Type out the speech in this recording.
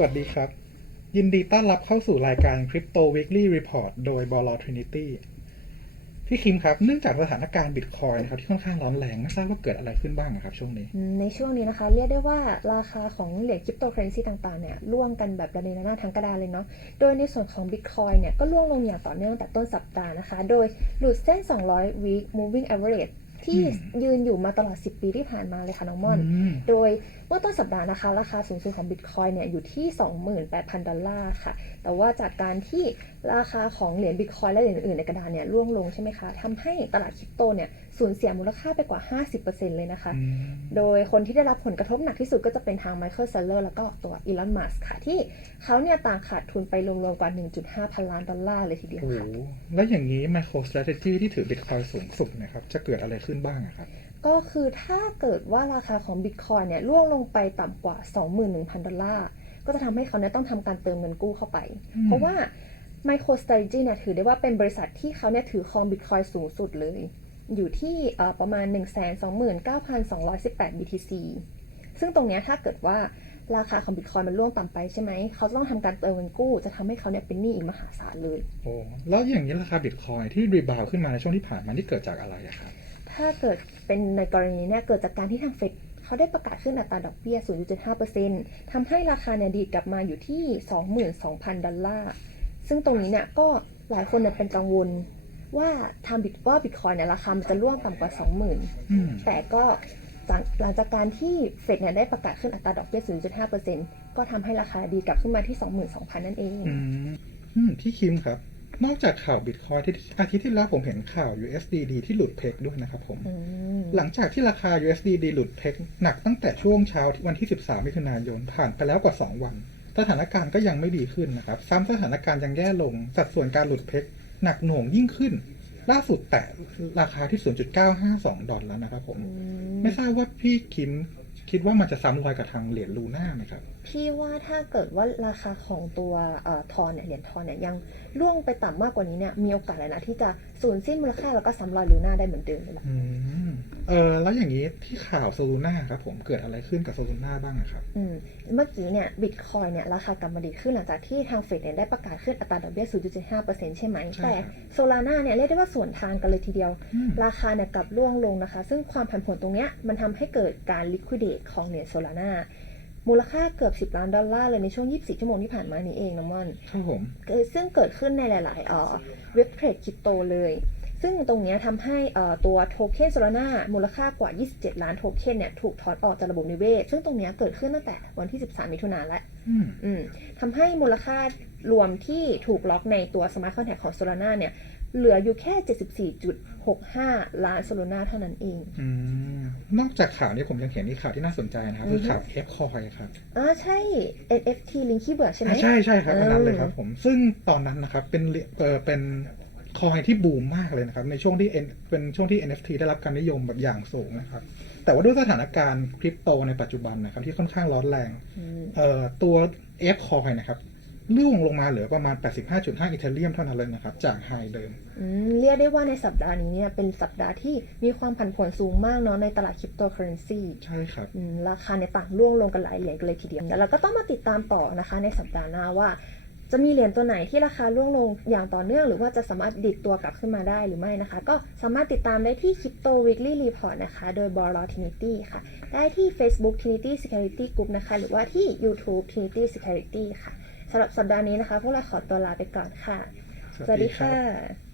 สวัสดีครับ ยินดีต้อนรับเข้าสู่รายการ Crypto Weekly Report โดยบอล Trinity พี่คิมครับ เนื่องจากสถานการณ์บิตคอยนะครับที่ค่อนข้างร้อนแรงไม่ทราบว่าเกิดอะไรขึ้นบ้างอะครับช่วงนี้ ในช่วงนี้นะคะ เรียกได้ว่าราคาของเหรียญคริปโตเคอเรนซีต่างๆเนี่ยร่วงกันแบบระเนระนาดทั้งกระดานเลยเนาะโดยในส่วนของ Bitcoin เนี่ยก็ร่วงลงอย่างต่อเนื่องแต่ต้นสัปดาห์นะคะ โดยหลุดเส้น 200 week moving average ที่อืมยืนอยู่มาตลอด 10 ปีที่ผ่านมาเลยค่ะน้องม่อนอืมโดยเมื่อต้นสัปดาห์นะคะ ราคาสูงสุดของ Bitcoin เนี่ยอยู่ที่ 28,000 ดอลลาร์ค่ะ แต่ว่าจากการที่ราคาของเหรียญ Bitcoin และเหรียญอื่นๆในกระดานเนี่ยร่วงลงใช่ไหมคะทำให้ตลาดคริปโตเนี่ยสูญเสียมูลค่าไปกว่า 50%เลยนะคะอืมโดยคนที่ได้รับผลกระทบหนักที่สุดก็จะเป็นทางไมเคิลเซลเลอร์แล้วก็ตัวอีลอนมัสค่ะ ที่เขาเนี่ยต่างขาดทุนไปรวมๆกว่า 1.5 พันล้านดอลลาร์เลยทีเดียวโอ้โหค่ะแล้วอย่างนี้ MicroStrategy ที่ถือ Bitcoin สูงสุดเนะครับจะเกิดอะไรขึ้นบ้างอะครับ ก็คือถ้าเกิดว่าราคาของ Bitcoin เนี่ยร่วงลงไปต่ำกว่า 21,000 ดอลลาร์ ก็จะทำให้เขาเนี่ยต้องทำการเติมเงินกู้เข้าไปอืมเพราะว่า MicroStrategy เนี่ยถือได้ว่าเป็นบริษัทที่เขาเนี่ยถือครอง Bitcoin สูงสุดเลย อยู่ที่เอ่อประมาณ 129,218 BTC ซึ่งตรงเนี้ยถ้าเกิดว่าราคาของ Bitcoin มันร่วงต่ำไปใช่ไหม เขาจะต้องทำการเติมเงินกู้ จะทำให้เขาเนี่ยเป็นหนี้อีกมหาศาลเลย โอ้ แล้วอย่างนี้ราคา Bitcoin ที่รีบาวขึ้นมาในช่วงที่ผ่านมานี่เกิดจากอะไรอะครับ ถ้าเกิดเป็นในกรณีเนี่ยเกิดจากการที่ทางเฟดเขาได้ประกาศขึ้นอัตราดอกเบี้ย 0.5%ทำให้ราคาเนี่ยดีดกลับมาอยู่ที่ 22,000 ดอลลาร์ ซึ่งตรงนี้เนี่ยก็หลายคนเนี่ยเป็นกังวลว่าทำบิตว่าบิตคอยเนี่ยราคามันจะร่วงต่ำกว่า 20,000อืมแต่ก็จากหลังจากการที่เฟดเนี่ยได้ประกาศขึ้นอัตราดอกเบี้ย 0.5%ก็ทำให้ราคาดีดกลับขึ้นมาที่ 22,000 นั่นเอง อืมอืมพี่คิมครับ นอกจากข่าว Bitcoin ที่อาทิตย์ที่แล้วผมเห็นข่าว USDD ที่หลุดเพกด้วยนะครับผมอืมหลังจากที่ราคา USDD หลุดเพกหนักตั้งแต่ช่วงเช้าวันที่ 13 มิถุนายน ผ่านไปแล้วกว่า 2 วัน สถานการณ์ก็ยังไม่ดีขึ้นนะครับ ซ้ำสถานการณ์ยังแย่ลง สัดส่วนการหลุดเพกหนักหน่วงยิ่งขึ้น ล่าสุดแตะราคาที่ 0.952 ดอลแล้วนะครับผมอืมไม่ทราบว่าพี่คิมคิดว่ามันจะซ้ำรอยกับทางเหรียญลูน่าไหมครับ พี่ว่าถ้าเกิดว่าราคาของตัวเอ่อทอนเนี่ยเหรียญทอนเนี่ยยังร่วงไปต่ำมากกว่านี้เนี่ยมีโอกาสเลยนะที่จะสูญสิ้นมูลค่าแล้วก็ซ้ำรอยลูน่าได้เหมือนเดิมเลยล่ะอืมเออแล้วอย่างนี้ที่ข่าวโซลูน่าครับผมเกิดอะไรขึ้นกับโซลูน่าบ้างอะครับอืมเมื่อกี้เนี่ยบิตคอยเนี่ยราคากลับมาดีขึ้นหลังจากที่ทางเฟดเนี่ยได้ประกาศขึ้นอัตราดอกเบี้ย 0.75%ใช่ไหมใช่แต่ครับโซลาร่าเนี่ยเรียกได้ว่าสวนทางกันเลยทีเดียวอืมราคาเนี่ยกลับร่วงลงนะคะ ซึ่งความผันผวนตรงเนี้ยมันทำให้เกิดการ liquidate ของเหรียญโซลาร่า มูลค่าเกือบ 10 ล้านดอลลาร์เลยในช่วง 24 ชั่วโมงที่ผ่านมานี้เองนะมอน ครับผมเอ่อซึ่งเกิดขึ้นในหลายๆเอ่อเว็บเทรดคริปโตเลย ซึ่งตรงเนี้ยทำให้เอ่อตัวโทเค็นโซลาร่ามูลค่ากว่า 27 ล้านโทเค็นเนี่ยถูกถอนออกจากระบบนิเวศ ซึ่งตรงเนี้ยเกิดขึ้นตั้งแต่วันที่ 13 มิถุนายนแล้วอืมอืมทำให้มูลค่ารวมที่ถูกล็อกในตัวสมาร์ทคอนแทคของโซลาร่าเนี่ยเหลืออยู่แค่ 74.65 ล้านโซลาร่าเท่านั้นเองอืมนอกจากข่าวนี้ผมยังเห็นอีกข่าวที่น่าสนใจนะครับ คือข่าว F coin ครับอ่าใช่ NFT ลิงคีเบิร์ใช่ไหมอ่าใช่ใช่ครับอันนั้นเลยครับอืมผม ซึ่งตอนนั้นนะครับ เป็นเหรียญเออเป็น คอยที่บูมมากเลยนะครับ ในช่วงที่ N เป็นช่วงที่ NFT ได้รับการนิยมแบบอย่างสูงนะครับ แต่ว่าด้วยสถานการณ์คริปโตในปัจจุบันนะครับ ที่ค่อนข้างร้อนแรงอืมเอ่อตัว F coin นะครับร่วงลงมาเหลือประมาณ 85.5อีเทเรียมเท่านั้นเลยนะครับ จากไฮเดิมอืมเรียกได้ว่าในสัปดาห์นี้เนี่ยเป็นสัปดาห์ที่มีความผันผวนสูงมากเนาะในตลาดคริปโตเคอเรนซีใช่ครับอืมราคาในยต่างร่วงลงกันหลายเหรียญกันเลยทีเดียวแล้วเราก็ต้องมาติดตามต่อนะคะในสัปดาห์หน้าว่า จะมีเหรียญตัวไหนที่ราคาร่วงลงอย่างต่อเนื่อง หรือว่าจะสามารถดิดตัวกลับขึ้นมาได้หรือไม่นะคะ ก็สามารถติดตามได้ที่ Crypto Weekly Report นะคะ โดยบอล Trinity ค่ะ ได้ที่ Facebook Trinity Security Group นะคะ หรือว่าที่ YouTube Trinity Security ค่ะสำหรับสัปดาห์นี้นะคะ พวกเราขอตัวลาไปก่อนค่ะ สวัสดีค่ะ